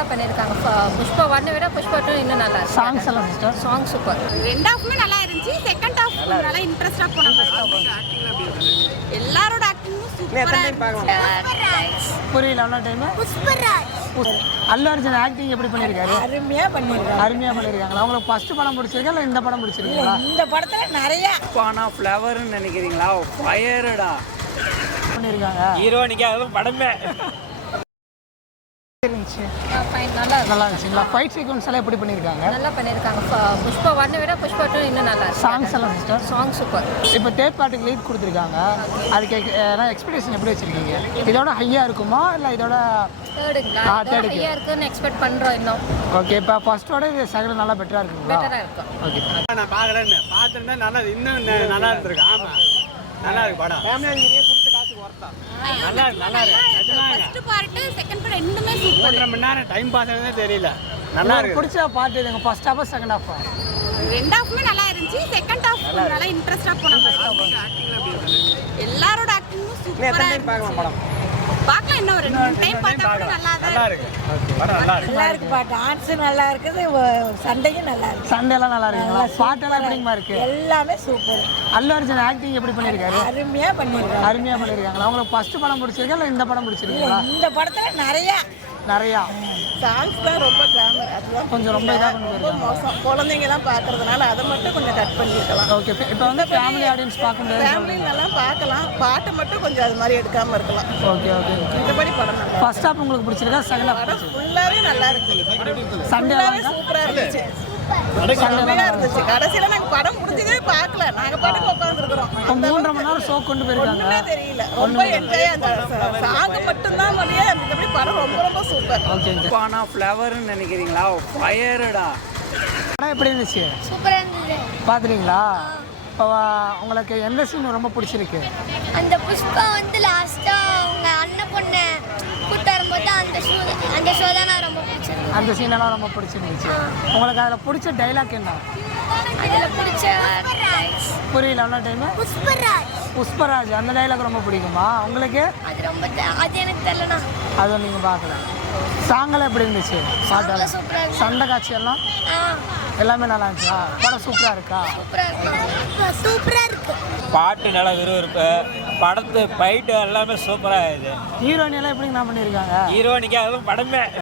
நல்லா பண்ணியிருக்காங்க. புஷ்பா ஒன்னை விட புஷ்பா டூ இன்னும் நல்லா சாங்ஸ் எல்லாம் சிஸ்டர் சாங் சூப்பர் ரெண்டு ஹாஃப்மே நல்லா இருந்துச்சு. செகண்ட் ஹாஃப் நல்லா இன்ட்ரெஸ்டா போனாங்க எல்லாரோட ஆக்டிங்கும் சூப்பரா இருந்துச்சு. புரியல அவ்வளோ டைம் அல்லு அர்ஜுன் ஆக்டிங் எப்படி பண்ணியிருக்காரு? அருமையா பண்ணிருக்காங்க அருமையாக பண்ணியிருக்காங்களா? உங்களுக்கு ஃபர்ஸ்ட் படம் பிடிச்சிருக்கா இல்லை இந்த படம் பிடிச்சிருக்கீங்களா இந்த படத்துல நிறைய. பானா ஃப்ளவர்னு நினைக்கிறீங்களா? ஃபயருடா பண்ணியிருக்காங்க. ஹீரோனிக்கு அதுவும் படமே. இருந்துச்சு ஃபைன் நல்லா இருக்கு நல்லா இருந்துச்சுங்களா ஃபைட் சீக்வன்ஸ் எல்லாம் எப்படி பண்ணியிருக்காங்க நல்லா பண்ணியிருக்காங்க புஷ்பா ஒன்னை விட புஷ்பா டூ இன்னும் நல்லா சாங்ஸ் எல்லாம் சிஸ்டர் சாங் சூப்பர் இப்போ தேர்ட் பார்ட்டிக்கு லீட் கொடுத்துருக்காங்க. அதுக்கு எக்ஸ்பெக்டேஷன் எப்படி வச்சிருக்கீங்க? இதோட ஹையாக இருக்குமா? இல்லை இதோட தேர்டுங்களா க்கு. ஹையாக இருக்குன்னு எக்ஸ்பெக்ட் பண்ணுறோம் இன்னும். ஓகே இப்போ ஃபர்ஸ்டோட இது செகண்ட் நல்லா பெட்டராக இருக்குங்களா? பெட்டராக இருக்கும். ஓகே நான் பார்க்கலன்னு பார்த்துருந்தா நல்லா இன்னும் நல்லா இருந்திருக்கு. ஆமா. நல்லா இருக்கு படம். நல்லா இருக்கு நல்லா இருக்கு. ஃபர்ஸ்ட் பார்ட் செகண்ட் பார்ட் ரெண்டுமே சூப்பர் ஒன்றரை மணி நேரம் டைம் பாஸ் தெரியல. நல்லா இருக்கு. பிடிச்ச பாட்டு இதுங்க ஃபர்ஸ்ட் ஹாஃபா செகண்ட் ஹாஃபா ரெண்டு ஹாஃப்மே நல்லா இருந்துச்சு. செகண்ட் ஹாஃப் நல்லா இன்ட்ரெஸ்டா போனாங்க எல்லாரோட ஆக்டிங்கும் சூப்பரா இருந்துச்சு. படம்? பார்க்கலாம் நல்லா இருக்கு. படம் நல்லா இருக்கு. நல்லா இருக்கு பாட்டு. டான்ஸ் நல்லா இருக்குது சண்டையும் நல்லா இருக்கு. சண்டே எல்லாம் நல்லா இருக்குங்களா பாட்டெல்லாம் எப்படிங்கம்மா இருக்கு. எல்லாமே சூப்பர் அல்லு அர்ஜுன் ஆக்டிங் எப்படி பண்ணியிருக்காரு? அருமையா பண்ணிருக்காங்க அருமையாக பண்ணியிருக்காங்களா? உங்களுக்கு ஃபர்ஸ்ட் படம் பிடிச்சிருக்கா இல்லை இந்த படம் பிடிச்சிருக்கீங்களா? இந்த படத்துல நிறைய நிறையா. சாங்ஸ் தான் ரொம்ப கிளாமர் அதுதான் கொஞ்சம் ரொம்ப இதாக கொண்டு ரொம்ப மோசம். குழந்தைங்கலாம் பார்க்கறதுனால அதை மட்டும் கொஞ்சம் கட் பண்ணியிருக்கலாம் ஓகே இப்போ வந்து ஃபேமிலி ஆடியன்ஸ் பார்க்க முடியாது ஃபேமிலினெல்லாம் பார்க்கலாம். பாட்டை மட்டும் கொஞ்சம் அது மாதிரி எடுக்காமல் இருக்கலாம். ஓகே ஓகே மற்றபடி படம் நல்லா ஃபர்ஸ்ட் ஹாஃப் உங்களுக்கு பிடிச்சிருக்கா? செகண்ட் படம் ஃபுல்லாகவே நல்லா இருக்கு. சண்டே ஃபுல்லாகவே சூப்பராக இருந்துச்சு. செம்மையா இருந்துச்சு. கடைசியில் நாங்கள் படம் முடிஞ்சதே பார்க்கல. நாங்கள் பாட்டுக்கு உட்காந்துருக்குறோம் மூன்றரை மணி நேரம் ஷோ கொண்டு போயிருக்காங்க தெரியல. ரொம்ப என்ஜாய் அந்த சாங் மட்டும்தான் வழியே மற்றபடி படம் ரொம்ப சூப்பர். ஓகே பானா ஃப்ளவர்னு நினைக்கிறீங்களா? ஃபயருடா படம் எப்படி இருந்துச்சு? சூப்பராக இருந்தது. பார்த்துறீங்களா இப்போ உங்களுக்கு எந்த சீன் ரொம்ப பிடிச்சிருக்கு? அந்த புஷ்பா வந்து லாஸ்ட்டாக அவங்க அண்ணன் பொண்ணை கூட்டு வரும்போது அந்த ஷோ தான் நான் ரொம்ப பிடிச்சிருந்தது அந்த சீனெல்லாம் ரொம்ப பிடிச்சிருந்துச்சு. உங்களுக்கு அதில் பிடிச்ச டைலாக் என்ன? அதில் பிடிச்ச புரியல அவ்வளோ டைமு புஷ்பராஜ். அந்த டைலாக் ரொம்ப பிடிக்குமா? உங்களுக்கு? அது ரொம்ப தெ- அது எனக்கு தெரியலண்ணா. அதை நீங்கள் பார்க்கல. சாங்கெல்லாம் எப்படி இருந்துச்சு? பாட்டெல்லாம் சண்டை காட்சி எல்லாம்? நல்லா இருந்துச்சா? படம் சூப்பராக இருக்கா? சூப்பராக இருக்கு. பாட்டு நல்லா விறுவிறுப்பு. படத்து ஃபைட்டு எல்லாமே சூப்பராக இருக்குது ஹீரோயின் எல்லாம் எப்படிங்க நான் பண்ணியிருக்காங்க? ஹீரோனிக்கு அதுவும் படமே